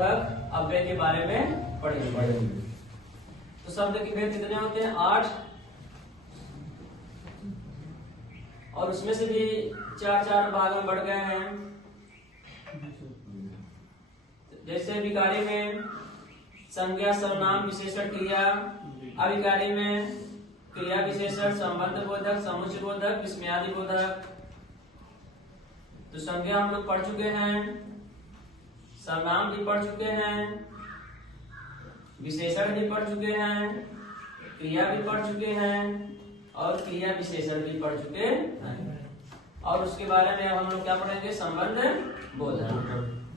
बोधक अव्यय के बारे में पढ़ेंगे। तो शब्द के भेद कितने होते हैं? 8, और उसमें से भी 4 भाग में बढ़ गए हैं। जैसे विकारी में संज्ञा, सर्वनाम, विशेषण, क्रिया, अविकारी में क्रिया विशेषण, संबंध बोधक, समुच्चय बोधक, विस्मयादि बोधक। तो संज्ञा हम लोग पढ़ चुके हैं, सर्वनाम भी पढ़ चुके हैं, विशेषण भी पढ़ चुके हैं, क्रिया भी पढ़ चुके हैं और क्रिया विशेषण भी पढ़ चुके हैं। और उसके बारे में अब हम लोग क्या पढ़ेंगे? संबंध बोधक।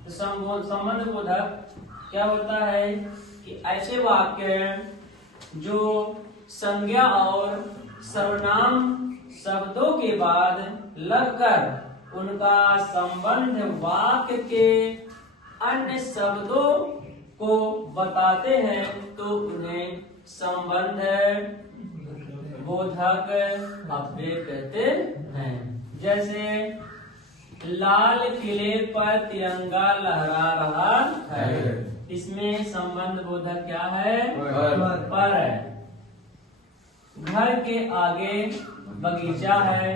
तो संबंध बोधक क्या होता है कि ऐसे वाक्य जो संज्ञा और सर्वनाम शब्दों के बाद लगकर उनका संबंध वाक्य के अन्य शब्दों को बताते हैं तो उन्हें संबंध बोधक अव्यय कहते हैं। जैसे लाल किले पर तिरंगा लहरा रहा है, इसमें संबंध बोधक क्या है? पर है। घर के आगे बगीचा है,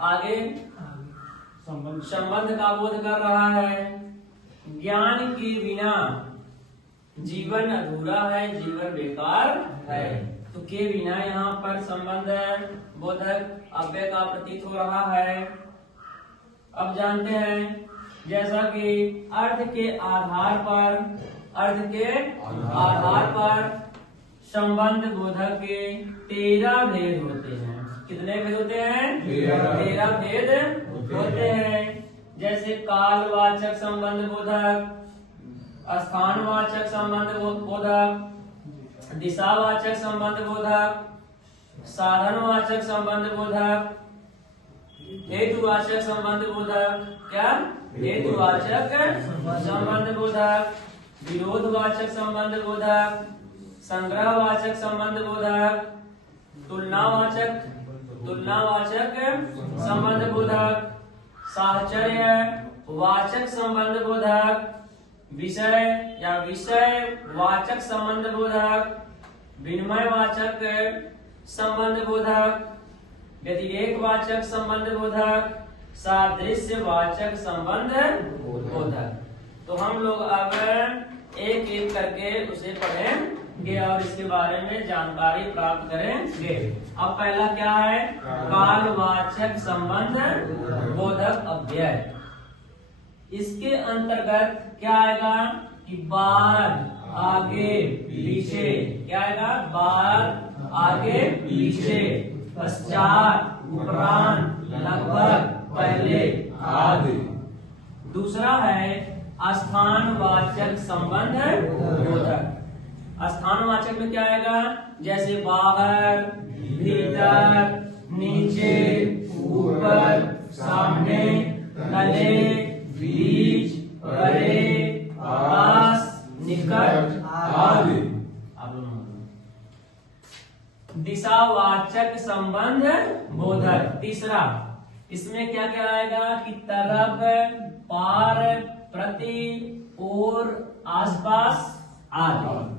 आगे संबंध का बोध कर रहा है। ज्ञान के बिना जीवन अधूरा है, जीवन बेकार है। तो के बिना यहाँ पर संबंध बोधक अव्यय का प्रतीत हो रहा है। अब जानते हैं जैसा कि अर्थ के आधार पर संबंध बोधक के 13 भेद होते हैं। कितने भेद होते हैं? 13 भेद होते हैं। जैसे कालवाचक संबंध बोधक, स्थानवाचक संबंध बोधक, दिशावाचक संबंध बोधक, साधनवाचक संबंध बोधक, हेतुवाचक संबंध बोधक। क्या? हेतुवाचक संबंध बोधक, विरोधवाचक संबंध बोधक, संग्रहवाचक संबंध बोधक, तुलनावाचक संबंध बोधक, साहचर्य वाचक संबंध बोधक, विषय या विषय वाचक संबंध बोधक, विनिमय वाचक संबंध बोधक, व्यतिरेक वाचक संबंध बोधक, सादृश्य वाचक संबंध बोधक। तो हम लोग अब एक एक करके उसे पढ़ेंगे और इसके बारे में जानकारी प्राप्त करेंगे। अब पहला क्या है? कालवाचक संबंध बोधक अव्यय। इसके अंतर्गत क्या आएगा कि बाद, आगे, पीछे। क्या आएगा? बाद, आगे, पीछे, पश्चात, उपरांत, लगभग, पहले, आदि। दूसरा है स्थानवाचक संबंध बोधक। स्थानवाचक में क्या आएगा? जैसे बाहर, भीतर, नीचे, ऊपर, सामने, तले, बीच, परे, पास, निकट, आदि। दिशावाचक संबंध बोधक। तीसरा, इसमें क्या क्या आएगा कि तरफ, पार, प्रति, और, आसपास, आदि।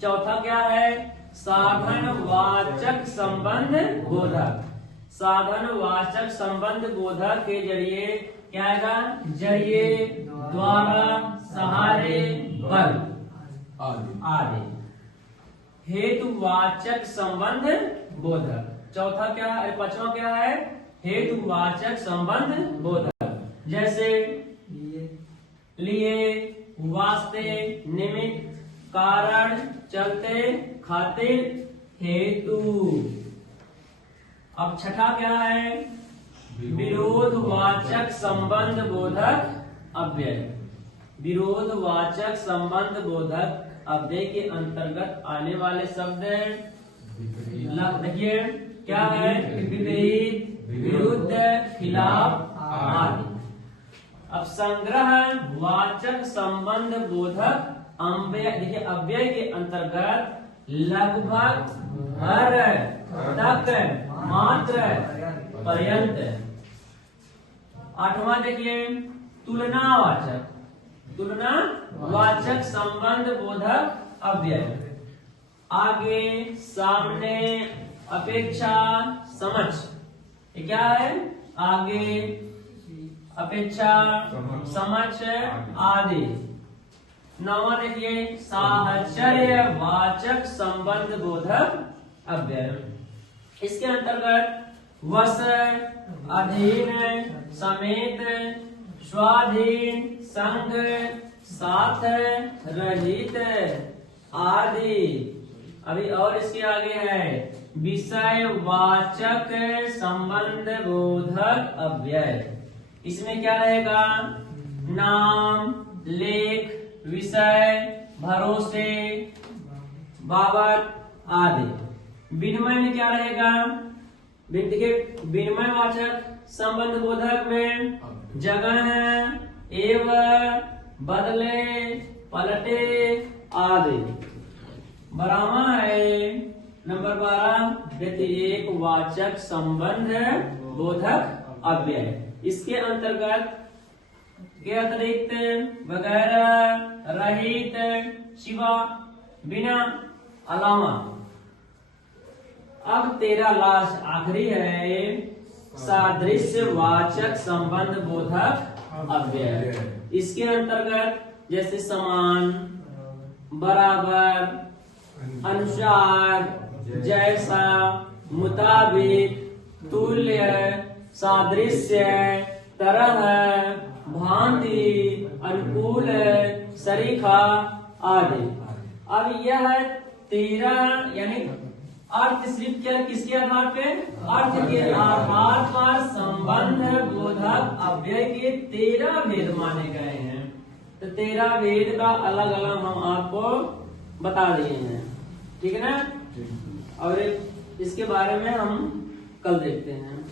चौथा क्या है? साधनवाचक संबंध बोधक। साधनवाचक संबंध बोधक के जरिए क्या आएगा? जरिए, द्वारा, सहारे, बल, आदि। हेतुवाचक संबंध बोधक। चौथा क्या है? पांचवा क्या है? हेतुवाचक संबंध बोधक। जैसे लिए, वास्ते, निमित्त, कारण, चलते, खातिर, हेतु। अब छठा क्या है? विरोधवाचक संबंध बोधक अव्यय। विरोधवाचक संबंध बोधक अव्यय के अंतर्गत आने वाले शब्द देखिए क्या है? विपरीत, विरुद्ध, खिलाफ, आदि। अब संग्रह वाचक संबंध बोधक अव्यय। देखिए अव्यय के अंतर्गत लगभग, हर, तक, मात्र, पर्यंत। आठवां देखिए तुलनावाचक। तुलना वाचक संबंध बोधक अव्यय। आगे, सामने, अपेक्षा, समझ। ये क्या है? आगे, अपेक्षा, समझ आदि। नौवां देखिए, साहचर्य वाचक संबंध बोधक अव्यय। इसके अंतर्गत वश, अधीन, समेत, स्वाधीन, संग, साथ, रहित आदि। अभी और इसके आगे है विषय वाचक संबंध बोधक अव्यय। इसमें क्या रहेगा? नाम, लेख, विषय, भरोसे, बाबत आदि। विनिमय में क्या रहेगा? देखिए, विनिमय वाचक संबंध बोधक में जगह, एवं, बदले, पलटे आदि। 12वां है नंबर 12 व्यतिरेक वाचक संबंध बोधक अव्यय। इसके अंतर्गत के अतिरिक्त, वगैरह, रहित, शिवा, बिना, अलावा। अब 13 लास्ट आखिरी है सादृश्य वाचक संबंध बोधक अव्यय। इसके अंतर्गत जैसे समान, बराबर, अनुसार, जैसा, मुताबिक, तुल्य, सादृश्य, तरह, भांति, अनुकूल, सरीखा आदि। अब यह 13 यानी अर्थ सिर्फ क्या किसके आधार पे? अर्थ के आधार पर संबंध बोधक अव्यय के 13 भेद माने गए हैं। तो 13 भेद का अलग अलग हम आपको बता दिए हैं, ठीक है ना? और इसके बारे में हम कल देखते हैं।